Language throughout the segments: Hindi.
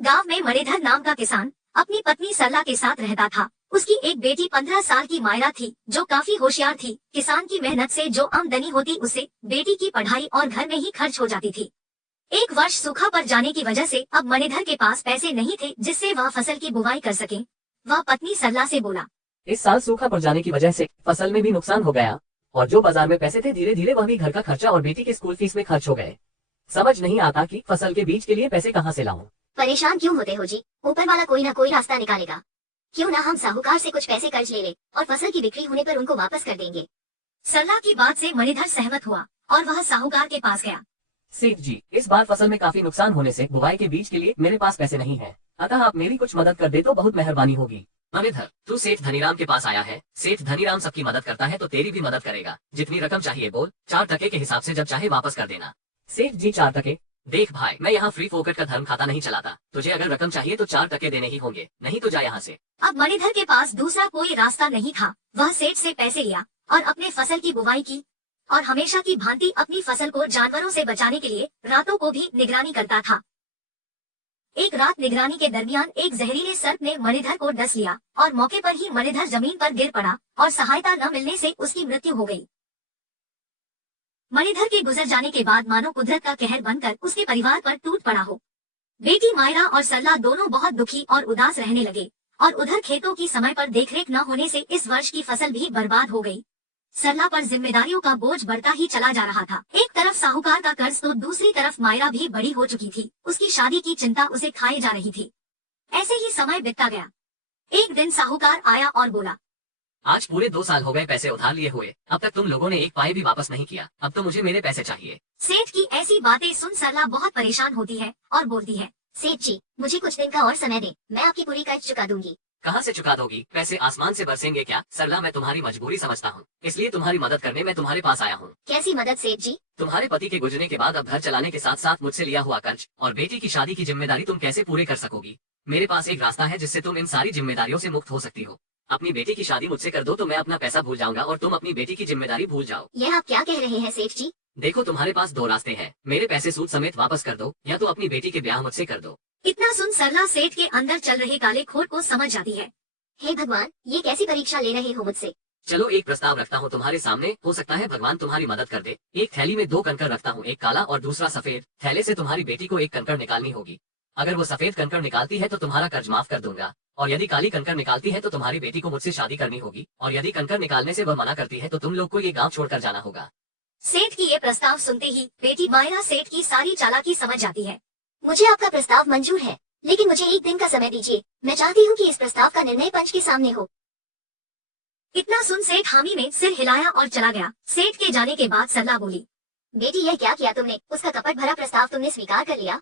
एक गांव में मणिधर नाम का किसान अपनी पत्नी सरला के साथ रहता था। उसकी एक बेटी 15 साल की मायरा थी जो काफी होशियार थी। किसान की मेहनत से जो आमदनी होती उससे बेटी की पढ़ाई और घर में ही खर्च हो जाती थी। एक वर्ष सूखा पड़ जाने की वजह से अब मणिधर के पास पैसे नहीं थे जिससे वह फसल की बुवाई कर सके। वह पत्नी सरला से बोला, इस साल सूखा पड़ जाने की वजह से फसल में भी नुकसान हो गया और जो बाजार में पैसे थे धीरे धीरे वह भी घर का खर्चा और बेटी के स्कूल फीस में खर्च हो गए। समझ नहीं आता कि फसल के बीज के लिए पैसे कहाँ से लाऊं। परेशान क्यों होते हो जी, ऊपर वाला कोई ना कोई रास्ता निकालेगा। क्यों ना हम साहूकार से कुछ पैसे कर्ज ले और फसल की बिक्री होने पर उनको वापस कर देंगे। सरला की बात से मणिधर सहमत हुआ और वह साहूकार के पास गया। सेठ जी, इस बार फसल में काफी नुकसान होने से बुवाई के बीज के लिए मेरे पास पैसे नहीं है, अतः आप मेरी कुछ मदद कर दे तो बहुत मेहरबानी होगी। मणिधर, तू सेठ धनीराम के पास आया है। सेठ धनीराम सबकी मदद करता है तो तेरी भी मदद करेगा। जितनी रकम चाहिए बोल, 4 टके के हिसाब से जब चाहे वापस कर देना। सेठ जी 4 टके? देख भाई, मैं यहाँ फ्री फोकट का धर्म खाता नहीं चलाता। तुझे अगर रकम चाहिए तो 4 टके देने ही होंगे, नहीं तो जा यहाँ से। अब मणिधर के पास दूसरा कोई रास्ता नहीं था। वह सेठ से पैसे लिया और अपने फसल की बुवाई की और हमेशा की भांति अपनी फसल को जानवरों से बचाने के लिए रातों को भी निगरानी करता था। एक रात निगरानी के दरमियान एक जहरीले सर्प ने मणिधर को डस लिया और मौके पर ही मणिधर जमीन पर गिर पड़ा और सहायता न मिलने से उसकी मृत्यु हो गई। मणिधर के गुजर जाने के बाद मानो कुदरत का कहर बनकर उसके परिवार पर टूट पड़ा हो। बेटी मायरा और सरला दोनों बहुत दुखी और उदास रहने लगे और उधर खेतों की समय पर देखरेख न होने से इस वर्ष की फसल भी बर्बाद हो गई। सरला पर जिम्मेदारियों का बोझ बढ़ता ही चला जा रहा था। एक तरफ साहूकार का कर्ज तो दूसरी तरफ मायरा भी बड़ी हो चुकी थी। उसकी शादी की चिंता उसे खाए जा रही थी। ऐसे ही समय बीतता गया। एक दिन साहूकार आया और बोला, आज पूरे 2 साल हो गए पैसे उधार लिए हुए, अब तक तुम लोगों ने एक पाई भी वापस नहीं किया। अब तो मुझे मेरे पैसे चाहिए। सेठ की ऐसी बातें सुन सरला बहुत परेशान होती है और बोलती है, सेठ जी, मुझे कुछ दिन का और समय दें, मैं आपकी पूरी कर्ज चुका दूंगी। कहाँ से चुका दोगी? पैसे आसमान से बरसेंगे क्या? सरला, मैं तुम्हारी मजबूरी समझता हूँ, इसलिए तुम्हारी मदद करने मैं तुम्हारे पास आया हूँ। कैसी मदद सेठ जी? तुम्हारे पति के गुजरने के बाद अब घर चलाने के साथ साथ मुझसे लिया हुआ कर्ज और बेटी की शादी की जिम्मेदारी तुम कैसे पूरे कर सकोगी? मेरे पास एक रास्ता है जिससे तुम इन सारी जिम्मेदारियों से मुक्त हो सकती हो। अपनी बेटी की शादी मुझसे कर दो तो मैं अपना पैसा भूल जाऊंगा और तुम अपनी बेटी की जिम्मेदारी भूल जाओ। यह आप क्या कह रहे हैं सेठ जी? देखो, तुम्हारे पास 2 रास्ते हैं। मेरे पैसे सूद समेत वापस कर दो या तो अपनी बेटी के ब्याह मुझसे कर दो। इतना सुन सरला सेठ के अंदर चल रहे काले खोट को समझ जाती है। हे भगवान, ये कैसी परीक्षा ले रहे हो मुझसे? चलो एक प्रस्ताव रखता हूँ तुम्हारे सामने, हो सकता है भगवान तुम्हारी मदद कर दे। एक थैली में 2 कंकड़ रखता हूँ, एक काला और दूसरा सफेद। थैले से तुम्हारी बेटी को एक कंकड़ निकालनी होगी। अगर वो सफेद कंकड़ निकालती है तो तुम्हारा कर्ज माफ कर दूंगा, और यदि काली कंकड़ निकालती है तो तुम्हारी बेटी को मुझसे शादी करनी होगी, और यदि कंकड़ निकालने से वह मना करती है तो तुम लोग को ये गाँव छोड़कर जाना होगा। सेठ की ये प्रस्ताव सुनते ही बेटी मायरा सेठ की सारी चालाकी समझ जाती है। मुझे आपका प्रस्ताव मंजूर है, लेकिन मुझे एक दिन का समय दीजिए। मैं चाहती हूँ कि इस प्रस्ताव का निर्णय पंच के सामने हो। इतना सुन सेठ हामी में सिर हिलाया और चला गया। सेठ के जाने के बाद सरला बोली, बेटी, यह क्या किया तुमने? उसका कपट भरा प्रस्ताव तुमने स्वीकार कर लिया।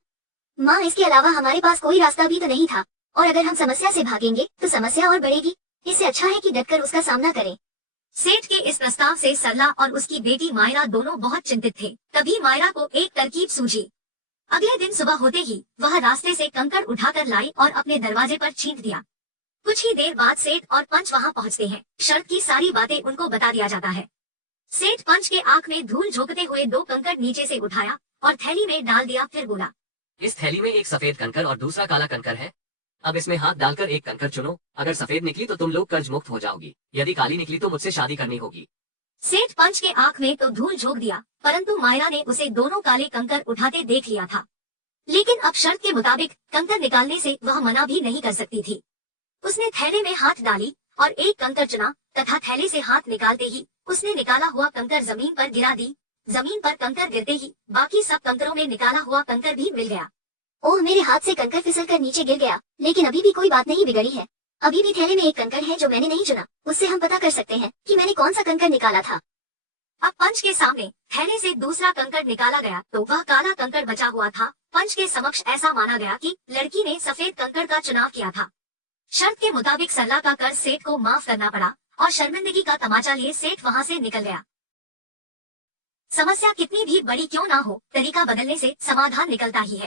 माँ, इसके अलावा हमारे पास कोई रास्ता भी तो नहीं था, और अगर हम समस्या से भागेंगे तो समस्या और बढ़ेगी। इससे अच्छा है कि डटकर उसका सामना करें। सेठ के इस प्रस्ताव से सरला और उसकी बेटी मायरा दोनों बहुत चिंतित थे। तभी मायरा को एक तरकीब सूझी। अगले दिन सुबह होते ही वह रास्ते से कंकड़ उठाकर लाई और अपने दरवाजे पर छींट दिया। कुछ ही देर बाद सेठ और पंच वहां पहुंचते हैं। शर्त की सारी बातें उनको बता दिया जाता है। सेठ पंच के आंख में धूल झोंकते हुए 2 कंकड़ नीचे से उठाया और थैली में डाल दिया। फिर बोला, इस थैली में एक सफेद कंकड़ और दूसरा काला कंकड़ है। अब इसमें हाथ डालकर एक कंकड़ चुनो। अगर सफेद निकली तो तुम लोग कर्ज मुक्त हो जाओगी, यदि काली निकली तो मुझसे शादी करनी होगी। सेठ पंच के आंख में तो धूल झोंक दिया, परंतु मायरा ने उसे दोनों काले कंकड़ उठाते देख लिया था। लेकिन अब शर्त के मुताबिक कंकड़ निकालने से वह मना भी नहीं कर सकती थी। उसने थैले में हाथ डाली और एक कंकड़ चुना तथा थैले से हाथ निकालते ही उसने निकाला हुआ कंकड़ जमीन पर गिरा दी। जमीन पर कंकड़ गिरते ही बाकी सब कंकड़ों में निकाला हुआ कंकड़ भी मिल गया। ओह, मेरे हाथ से कंकड़ फिसलकर नीचे गिर गया, लेकिन अभी भी कोई बात नहीं बिगड़ी है। अभी भी थैले में एक कंकड़ है जो मैंने नहीं चुना। उससे हम पता कर सकते हैं कि मैंने कौन सा कंकड़ निकाला था। अब पंच के सामने थैले से दूसरा कंकड़ निकाला गया तो वह काला कंकड़ बचा हुआ था। पंच के समक्ष ऐसा माना गया कि लड़की ने सफेद कंकड़ का चुनाव किया था। शर्त के मुताबिक सरला का कर्ज सेठ को माफ करना पड़ा और शर्मिंदगी का तमाचा लिए सेठ वहां से निकल गया। समस्या कितनी भी बड़ी क्यों ना हो, तरीका बदलने से समाधान निकलता ही है।